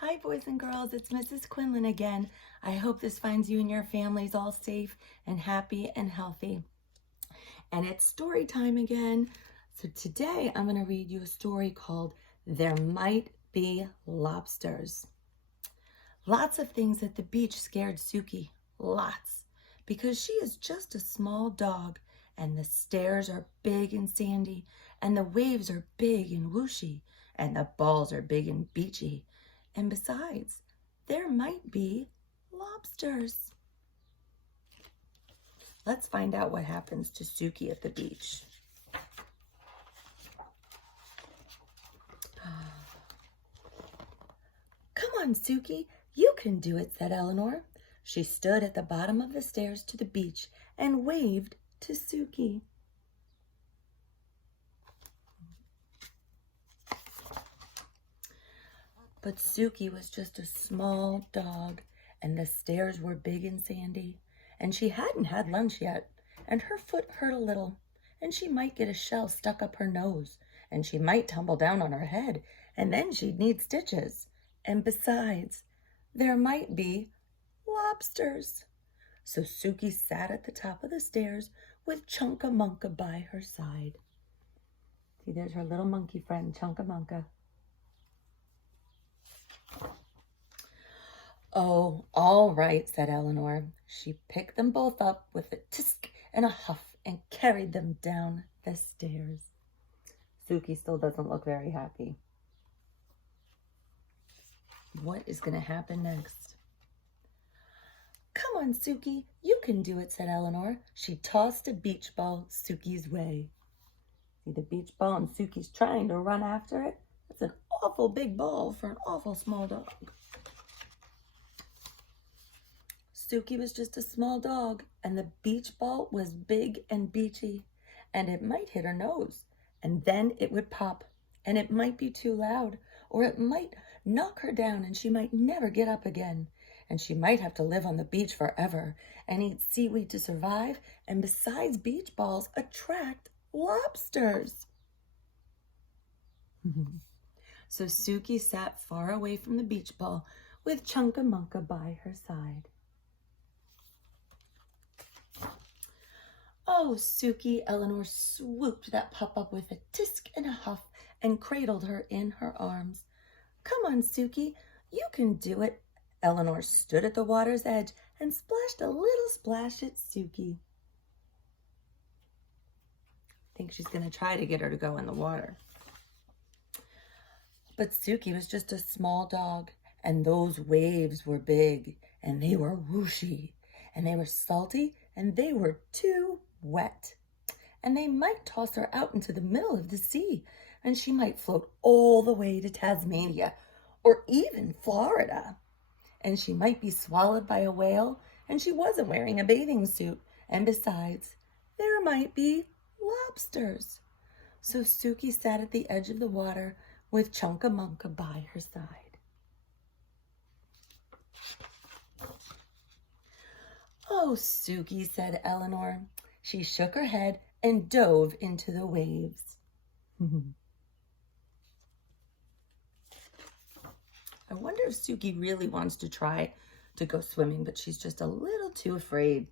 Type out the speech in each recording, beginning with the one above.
Hi boys and girls, it's Mrs. Quinlan again. I hope this finds you and your families all safe and happy and healthy. And it's story time again. So today I'm going to read you a story called There Might Be Lobsters. Lots of things at the beach scared Suki, lots, because she is just a small dog and the stairs are big and sandy and the waves are big and whooshy and the balls are big and beachy. And besides, there might be lobsters. Let's find out what happens to Suki at the beach. Come on, Suki, you can do it, said Eleanor. She stood at the bottom of the stairs to the beach and waved to Suki. But Suki was just a small dog, and the stairs were big and sandy, and she hadn't had lunch yet, and her foot hurt a little, and she might get a shell stuck up her nose, and she might tumble down on her head, and then she'd need stitches. And besides, there might be lobsters. So Suki sat at the top of the stairs with Chunka-Munka by her side. See, there's her little monkey friend, Chunka-Munka. Oh, all right, said Eleanor. She picked them both up with a tisk and a huff and carried them down the stairs. Suki still doesn't look very happy. What is going to happen next? Come on, Suki, you can do it, said Eleanor. She tossed a beach ball Suki's way. See the beach ball and Suki's trying to run after it? It's an awful big ball for an awful small dog. Suki was just a small dog, and the beach ball was big and beachy, and it might hit her nose, and then it would pop, and it might be too loud, or it might knock her down, and she might never get up again, and she might have to live on the beach forever and eat seaweed to survive, and besides, beach balls attract lobsters. So Suki sat far away from the beach ball with Chunka-Munka by her side. Oh, Suki, Eleanor swooped that pup up with a tisk and a huff and cradled her in her arms. Come on, Suki, you can do it. Eleanor stood at the water's edge and splashed a little splash at Suki. I think she's going to try to get her to go in the water. But Suki was just a small dog, and those waves were big, and they were whooshy, and they were salty, and they were too wet. And they might toss her out into the middle of the sea, and she might float all the way to Tasmania, or even Florida. And she might be swallowed by a whale, and she wasn't wearing a bathing suit. And besides, there might be lobsters. So Suki sat at the edge of the water with Chunka-Munka by her side. Oh, Suki, said Eleanor. She shook her head and dove into the waves. I wonder if Suki really wants to try to go swimming, but she's just a little too afraid.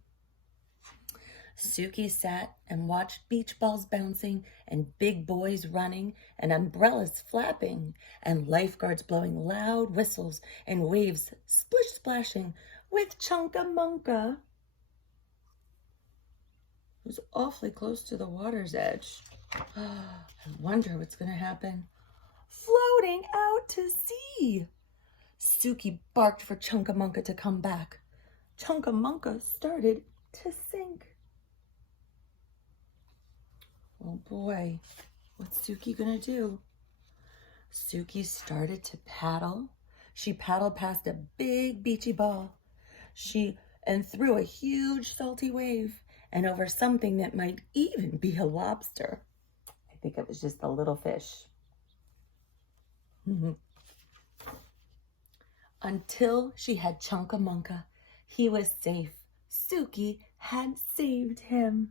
Suki sat and watched beach balls bouncing and big boys running and umbrellas flapping and lifeguards blowing loud whistles and waves splish splashing with Chunka-Munka, who's awfully close to the water's edge. I wonder what's going to happen. Floating out to sea. Suki barked for Chunka-Munka to come back. Chunka-Munka started to sink. Oh boy, what's Suki gonna do? Suki started to paddle. She paddled past a big beachy ball. And through a huge salty wave and over something that might even be a lobster. I think it was just a little fish. Until she had Chunka-Munka. He was safe. Suki had saved him.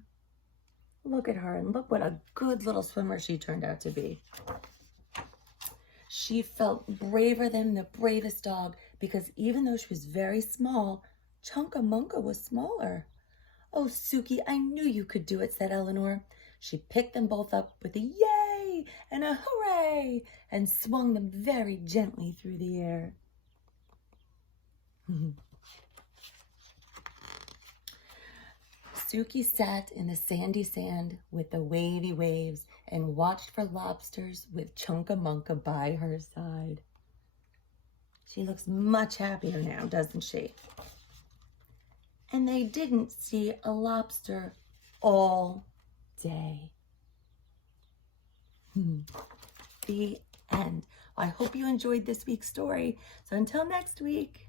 Look at her, and look what a good little swimmer she turned out to be. She felt braver than the bravest dog because even though she was very small, Chunka was smaller. "Oh, Suki, I knew you could do it," said Eleanor. She picked them both up with a yay and a hooray and swung them very gently through the air. Suki sat in the sandy sand with the wavy waves and watched for lobsters with Chunka by her side. She looks much happier now, doesn't she? And they didn't see a lobster all day. The end. I hope you enjoyed this week's story. So until next week.